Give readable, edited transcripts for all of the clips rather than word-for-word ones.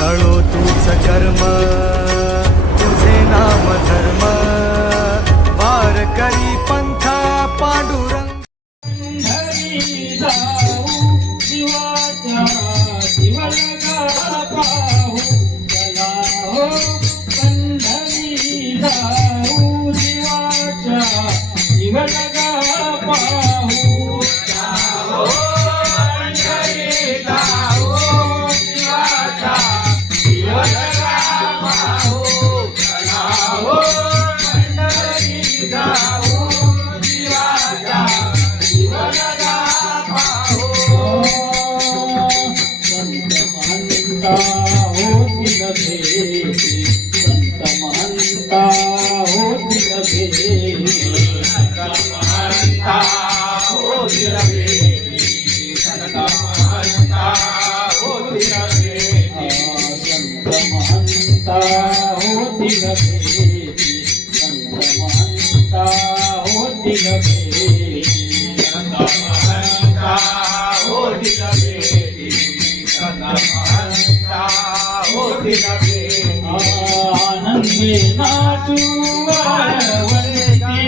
तळो तूच कर्म तुझे नाम धर्म वार करी पंथा पांडुरंग आनंदे नाचू वाळवंती,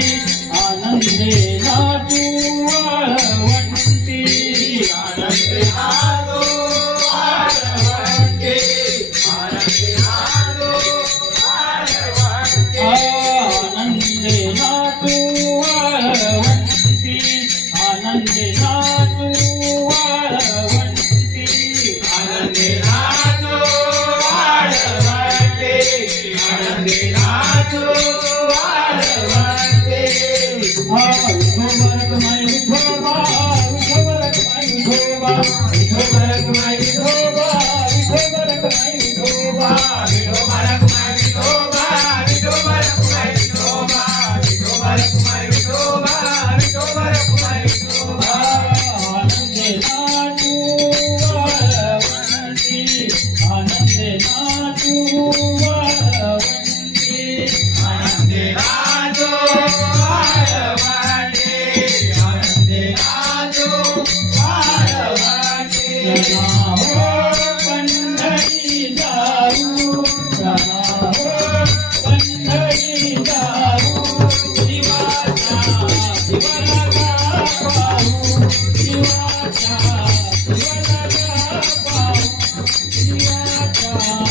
आनंदे नाचू वाळवंती, आनंदे नाचू वाळवंती, आनंदे नाचू वाळवंती, आनंदे नाचू वाळवंती, आनंदे नाचू वाळवंती, आनंदे नाचू वाळवंती, आनंदे नाचू वाळवंती. शिवाचा